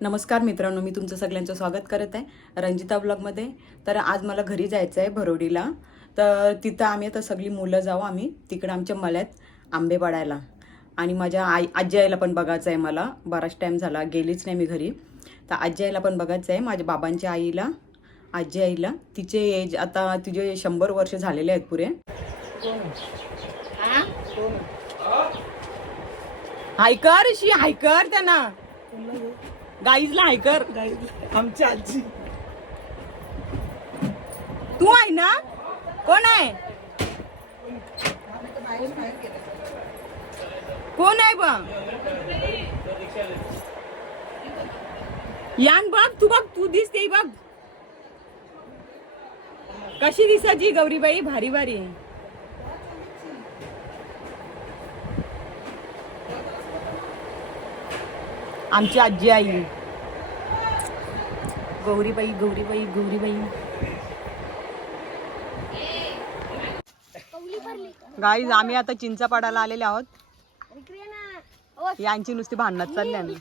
नमस्कार मित्रांनो, मी तुमचं सगळ्यांचं स्वागत करत आहे रंजिता ब्लॉगमध्ये. तर आज मला घरी जायचं आहे भरोडीला. तर तिथं आम्ही आता सगळी मुलं जाऊ आम्ही तिकडे आमच्या मळ्यात आंबे पाडायला. आणि माझ्या आजी आईला पण बघायचं आहे. मला बराच टाईम झाला गेलीच नाही मी घरी. तर आजी आईला पण बघायचं आहे. माझ्या बाबांच्या आईला, आजी आईला. तिचे एज आता तिचे 100 वर्ष झालेले आहेत पुरे. हायकर शी हायकर त्यांना गाईजला हायकर आमची आजी. तू आहे ना? कोण आहे? कोण आहे बा? यान बघ, तू दिसते बघ. कशी दिसायची गौरीबाई? भारी भारी. आमची आजी आई गौरीबाई गौरीबाई गौरीबाई. गाईज आम्ही आता चिंचापाडाला आलेले आहोत. यांची नुसती भांडणात चालल्या ना.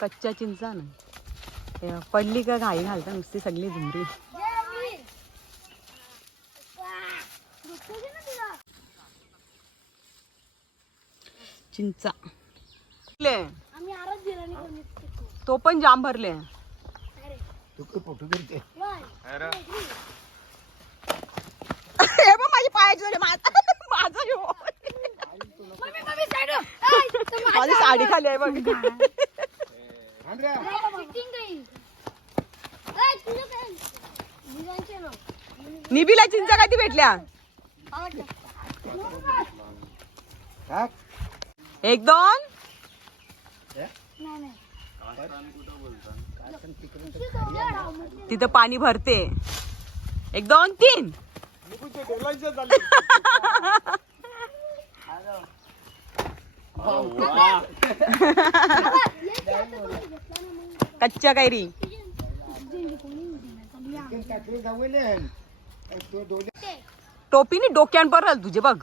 कच्च्या चिंचा ना पडली का घाई घालता नुसती सगळी झुमरी. चिंचा तो पण जाम भरले. माझी पायाची माझी साडी खाली आहे बघ. निबीला चिंचा कधी भेटल्या? 1-2 तिथं पाणी भरते. 1-2-3 कच्च्या कैरी. टोपीने डोक्यान परल तुझे बघ.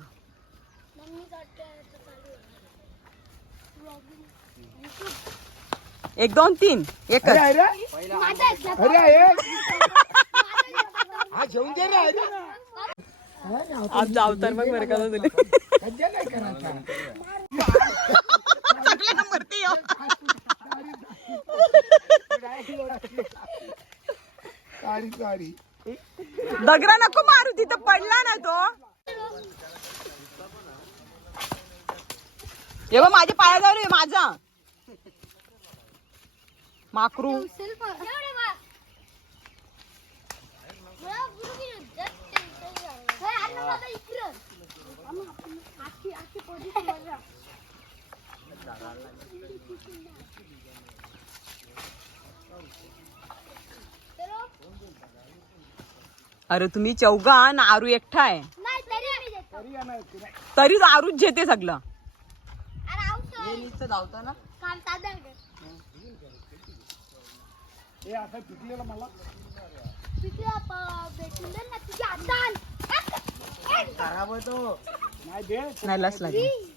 एक 2-3 एक. आमचा अवतार बघ बरं का तुला. दगरा नको मारू, तिथं पडला ना तो. एव्हा माझ्या पायाजवळ आहे माझा माकरू. अरे तुम्ही चौघा ना, आरू एकटा आहे तरी आरूच घेते सगळं. धावता ना नाही लस लागेल.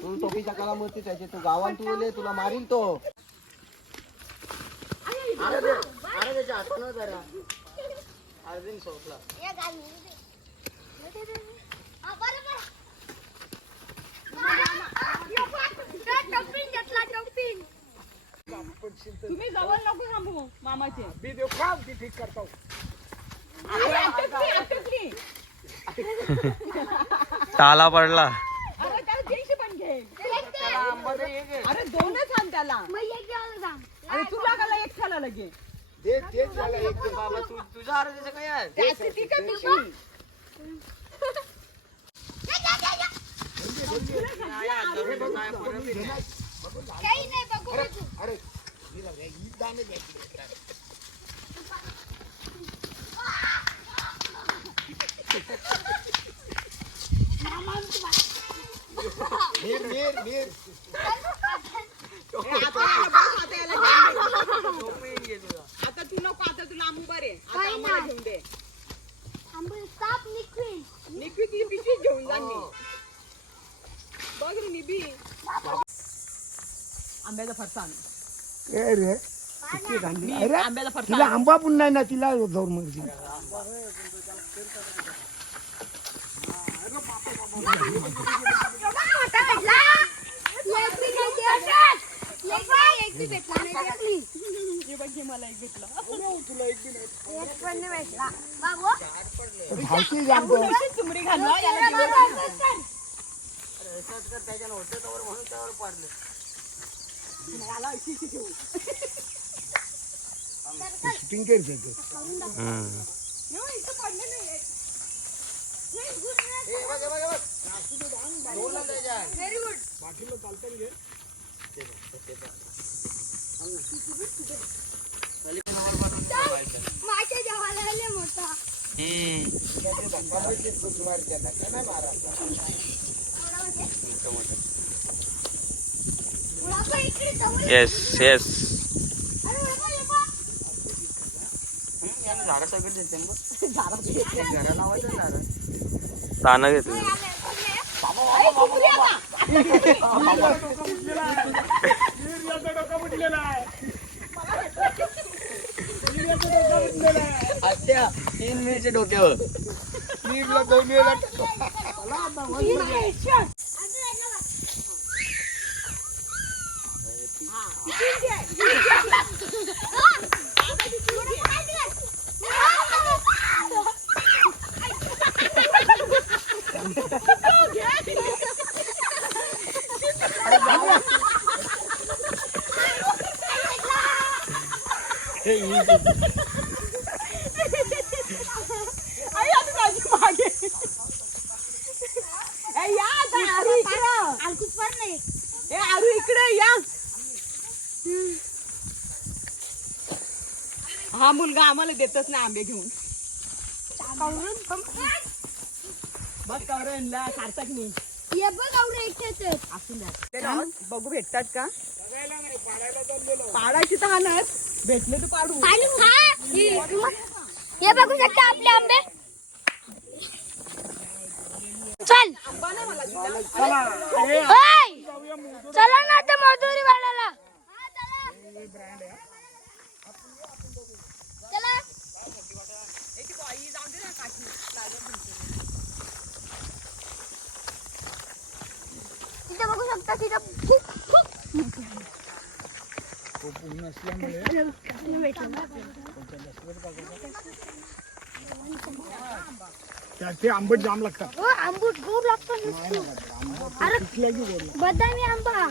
तू टोपीच्या काला मूर्ती त्याची तू गावात तू बोले तुला मारील तो. तुम्ही जवळ नको थांबू मामाचे. ठीक करतो. ताला पडला. अरे त्याला तीनशे पण घे. अरे 2च आण त्याला. अरे तुला काला एक खाला लगे. बाबा तुझ्या आरोग्याचं काय आहे? त्याची ती का पिशवी? काही नाही बघू. अरे आता तू नको, आता तुला आंबू बरे आता काही आम्हाला नाही. घेऊन दे. आंबे साप लिक्विड निकवी पिशवी घेऊन जा मी. बघ रे निबी आंब्याचा फरसाण. ए रे मी अरे आंब्याचा तिला फरसाण. आंबा पण नाही ना तिला जाऊन मर्जी मोठा भेटला. एक बी भेटला नाही भेटली. हे बघ हे मला एक भेटला. एक पण नाही भेटला. बाबू धावती जाम तो. अशी चुमडी घालवा याला दिवस. याला अशी अशी ठेवू. शूटिंग करते ते. यो, इथं पडलं नाही. Very good. माझ्या जेवायला आले मोठा. उडापा इकडे जवळ. Yes yes. अरे उडापा येपा. ताना घेतलं. आत्या 3 मिनिटच्या डोक्यावर नीटला 2 वेळा आई, आता माझी मागे. ए, या आता, आरू इकडं. अलकुच पण नाही. ए, आरू इकडे या. हा मुलगा आम्हाला देतच नाही आंबे घेऊन. कवरून पण. बस कवरणला सार्थक नाही. ये बघ आवडे एकटेच. असून द्या. ते राव, बघू भेटतात का? पाडायची तर हा नाही. भेटले तर पाडू. हे बघू शकता आपले आंबे. चल ओय! चला ना आता मजुरी वाढायला. चला तिथे बघू शकता त्याचे आंबट जाम लागतात. हो आंबूट गोड लागतो नुसतं. अरे बदामी आंबा.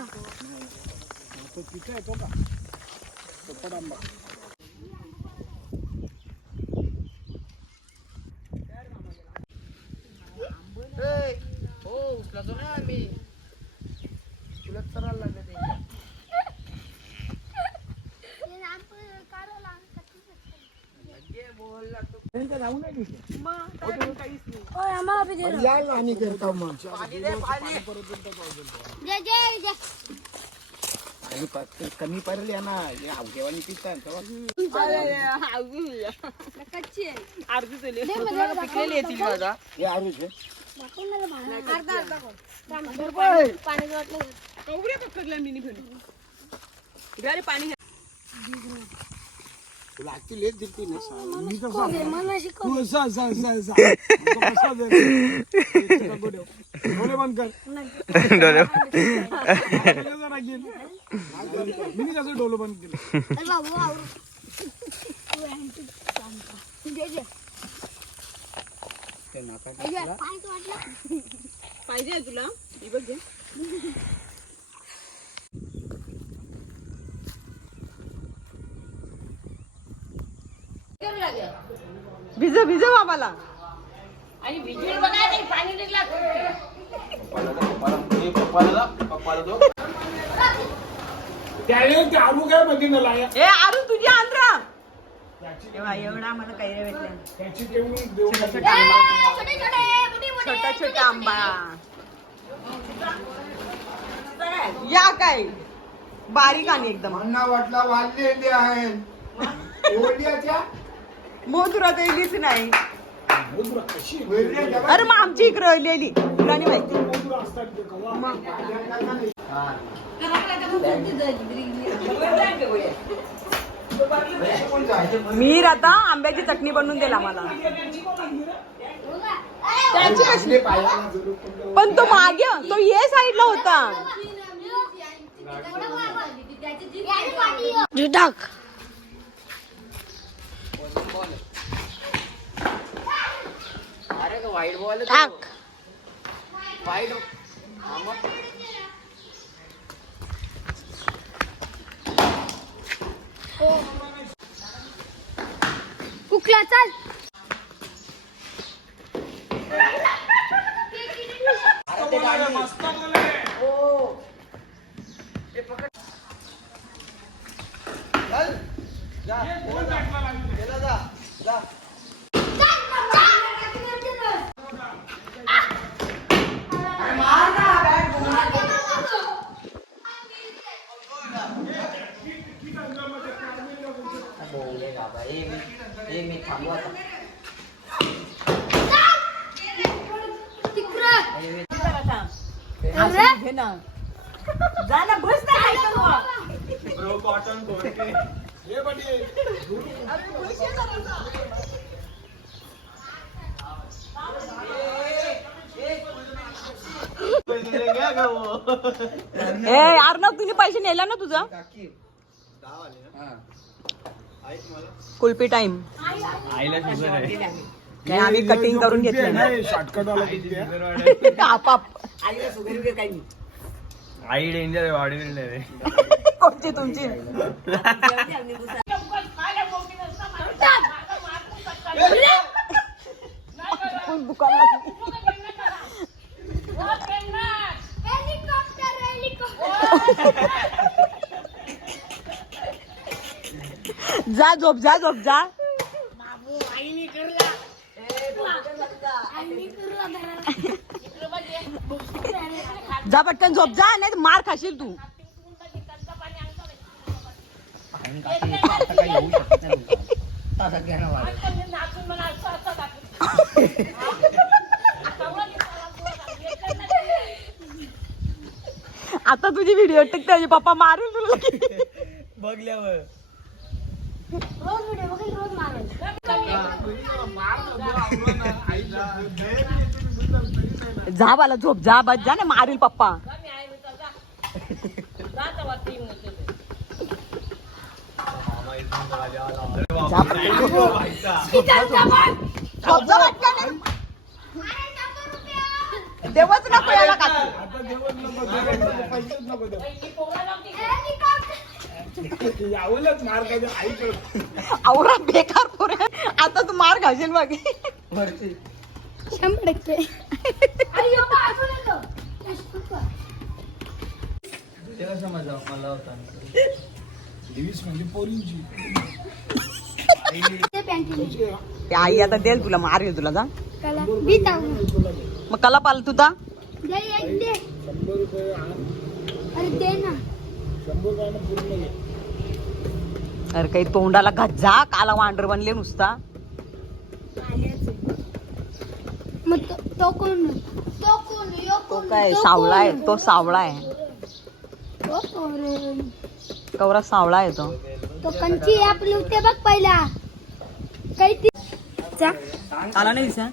तो तिथे येतो का चप्पट आंबा. हो उचलतो ना आम्ही तुला चरायला लागलं ते. जाऊ नाही तिथे. ओय आम्हाला बी दे. यायला आणि करता मग पाणी दे पाणी. जे जे जे. कमी पडले ना हे अवघेवानी पितात तेव्हा. कच्ची आहे. अर्धी तुले दे मला, तुला पिकलेली येतील बघा. हे आरुष आहे. दाखवून मला भांडण. अर्धा पाणी वाटलं. कवड्या पकडल्या मिनी घेऊन. घ्या रे पाणी घ्या. तुला ऍक्च्युअली लेट दिलती ना मी तर मला शिकव. तू असा असा असा असा तो कसा दे डोळे बंद कर. डोळे. जरा गेल मी कसं डोळे बंद केलं. अरे बाबू आवरू. जे जे. ते नाका पाणी वाटलं. पाहिजे आहे तुला ही बघ घे. भिजव भिजव आम्हाला. त्यावेळेस ते आलू काय मध्ये न लाया ए आरू तुझी आंध्रा. तेव्हा एवढा आम्हाला काही रे भेटल्या. त्याची तेवढी देऊ छोटा नका. छोटा आंबा. छोटे छोटे छोटा छोटा आंबा. या काय बारीक आणि एकदम मन्ना वाटला वाढलेले आहेत ओढ्याच्या मोदुरा येलीच नाही मोदुरा कशी वेगळ्या अरे मग आमची इकडे राहिलेली तुला नाही माहिती मोदुरा असतात ते कवा मीर आता आंब्याची चटणी बनवून दिला मला पण तो मागे तो ये साईडला होता अरे का वाईट बॉल टाक वाईट कुकला चाल मी थांबू आता घे ना जा ना बस ना हे बडी ए अर्णव तुम्ही पैसे नेला ना तुझा कुल्फी टाइम नाही आम्ही कटिंग करून घेतलं नाही शॉर्टकट वाला किती आपाप आई डेंजर बॉडी बिल्डर कोणची तुमची जा झोप जा झोप जा जा पटकन झोप जा नाही तर मार खाशील तू आता तुझी व्हिडिओ टिक त्याचे पप्पा मारेल तुला बघल्यावर रोज व्हिडिओ बघेल रोज मारेल जा बाला झोप जा बस जा ना मारील पप्पा जा झोप जा पटकन. देवच नको याला का आता जेवण नको पैसेच नको यावलच मार काय आईकडे आवरा बेकार पोर आता तू मार घालशील बघ 100% अरे अजून येतो त्याला समजा मला होता दिवीस म्हणजे पोरींची ते पॅन्टी ते आई आता देईल तुला मारेल तुला जा कला बीता मग कला पाल तुझा दे एक दे 100 रुपये अरे दे ना 100 रुपयानं पूर्ण घे. अरे काही तोंडाला घाजा काला वांडर बनले नुसता मग तो कोण तो कोण यो तो कोण काय सावळा आहे तो सावळा आहे तो कोण कवरा सावळा आहे तो तो कंची आपली होते बघ पहिला काही ती आला नाही दिसा